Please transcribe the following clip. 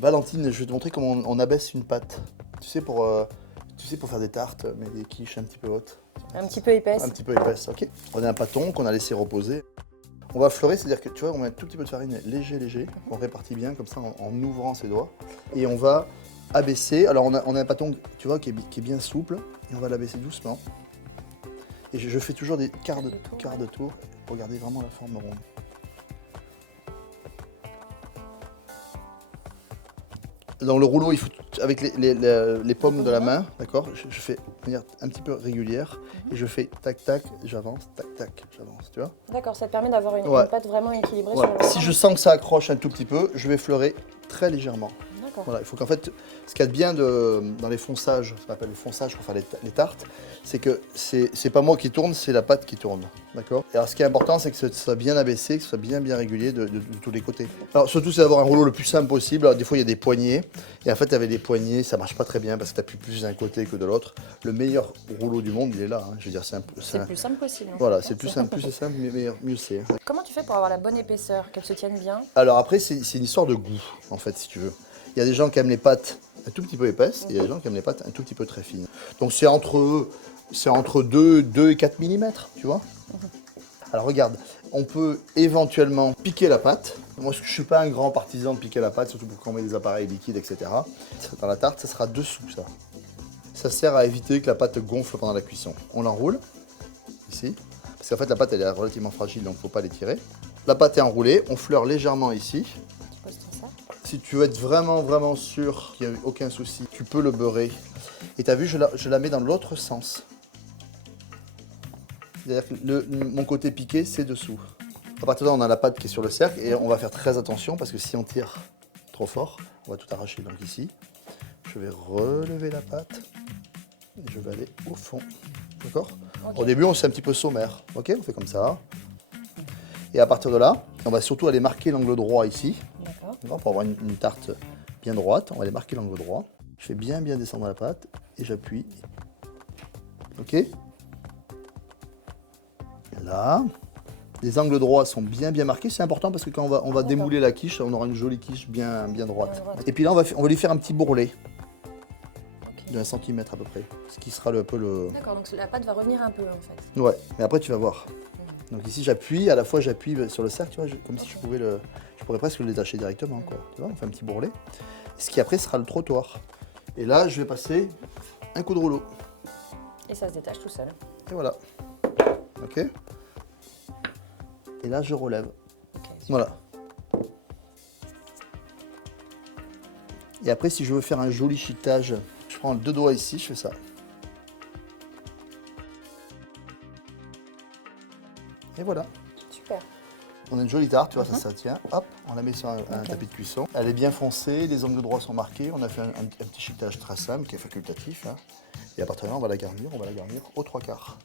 Valentine, je vais te montrer comment on abaisse une pâte. Tu sais, pour faire des tartes, mais des quiches un petit peu hautes. Un petit peu épaisse. Un petit peu épaisse, ok. On a un pâton qu'on a laissé reposer. On va fleurer, c'est-à-dire que tu vois, on met un tout petit peu de farine léger, on répartit bien comme ça en ouvrant ses doigts. Et on va abaisser. Alors on a un pâton, tu vois, qui est bien souple, et on va l'abaisser doucement. Et je fais toujours des quarts de tour pour garder vraiment la forme ronde. Dans le rouleau, il faut, avec les paumes de la main, d'accord, je fais de manière un petit peu régulière et je fais tac tac, j'avance, tac tac, j'avance, tu vois. D'accord, ça te permet d'avoir une pâte vraiment équilibrée Ouais. sur le Si je sens que ça accroche un tout petit peu, je vais fleurer très légèrement. D'accord. Voilà, il faut qu'en fait, ce qu'il y a de bien dans les fonçages, ce qu'on appelle le fonçage pour faire les tartes, c'est que c'est pas moi qui tourne, c'est la pâte qui tourne, d'accord. Et alors ce qui est important, c'est que ce soit bien abaissé, que ce soit bien régulier de tous les côtés. Alors surtout, c'est d'avoir un rouleau le plus simple possible. Alors, des fois, il y a des poignées, et en fait, avec des poignées, ça marche pas très bien parce que tu appuies plus d'un côté que de l'autre. Le meilleur rouleau du monde, il est là, hein. Je veux dire, c'est le plus simple possible. Voilà, c'est le plus simple, mieux c'est. Hein. Comment tu fais pour avoir la bonne épaisseur, qu'elle se tienne bien? Alors après, c'est une histoire de goût, en fait, si tu veux. Il y a des gens qui aiment les pâtes un tout petit peu épaisses, et il y a des gens qui aiment les pâtes un tout petit peu très fines. Donc c'est entre 2 et 4 mm, tu vois. Alors regarde, on peut éventuellement piquer la pâte. Moi, je ne suis pas un grand partisan de piquer la pâte, surtout pour quand on met des appareils liquides, etc. Dans la tarte, ça sera dessous, ça. Ça sert à éviter que la pâte gonfle pendant la cuisson. On l'enroule, ici, parce qu'en fait, la pâte, elle est relativement fragile, donc il ne faut pas l'étirer. La pâte est enroulée, on fleure légèrement ici. Si tu veux être vraiment sûr qu'il n'y a aucun souci, tu peux le beurrer. Et tu as vu, je la mets dans l'autre sens. C'est-à-dire que mon côté piqué, c'est dessous. À partir de là, on a la pâte qui est sur le cercle et on va faire très attention parce que si on tire trop fort, on va tout arracher. Donc ici, je vais relever la pâte et je vais aller au fond. D'accord? Okay. Au début, on fait un petit peu sommaire. Ok? On fait comme ça. Et à partir de là, on va surtout aller marquer l'angle droit ici. D'accord. Pour avoir une tarte bien droite, on va aller marquer l'angle droit. Je fais bien descendre la pâte et j'appuie. Ok? Là, les angles droits sont bien marqués. C'est important parce que quand on va démouler la quiche, on aura une jolie quiche bien droite. Et puis là, on va lui faire un petit bourrelet. De 1 cm à peu près. Ce qui sera un peu le... D'accord, donc la pâte va revenir un peu en fait. Ouais, mais après tu vas voir. Donc ici j'appuie, à la fois j'appuie sur le cercle, tu vois, comme si je pourrais presque le détacher directement, quoi. Tu vois, on fait un petit bourrelet. Ce qui après sera le trottoir. Et là, je vais passer un coup de rouleau. Et ça se détache tout seul. Et voilà. Ok. Et là, je relève. Okay, voilà. Et après, si je veux faire un joli chiquetage, je prends 2 doigts ici, je fais ça. Et voilà. Super. On a une jolie tarte, tu vois, ça tient. Hop, on la met sur un tapis de cuisson. Elle est bien foncée, les angles droits sont marqués. On a fait un petit chiquetage très simple qui est facultatif. Hein. Et à partir de là, on va la garnir aux 3/4.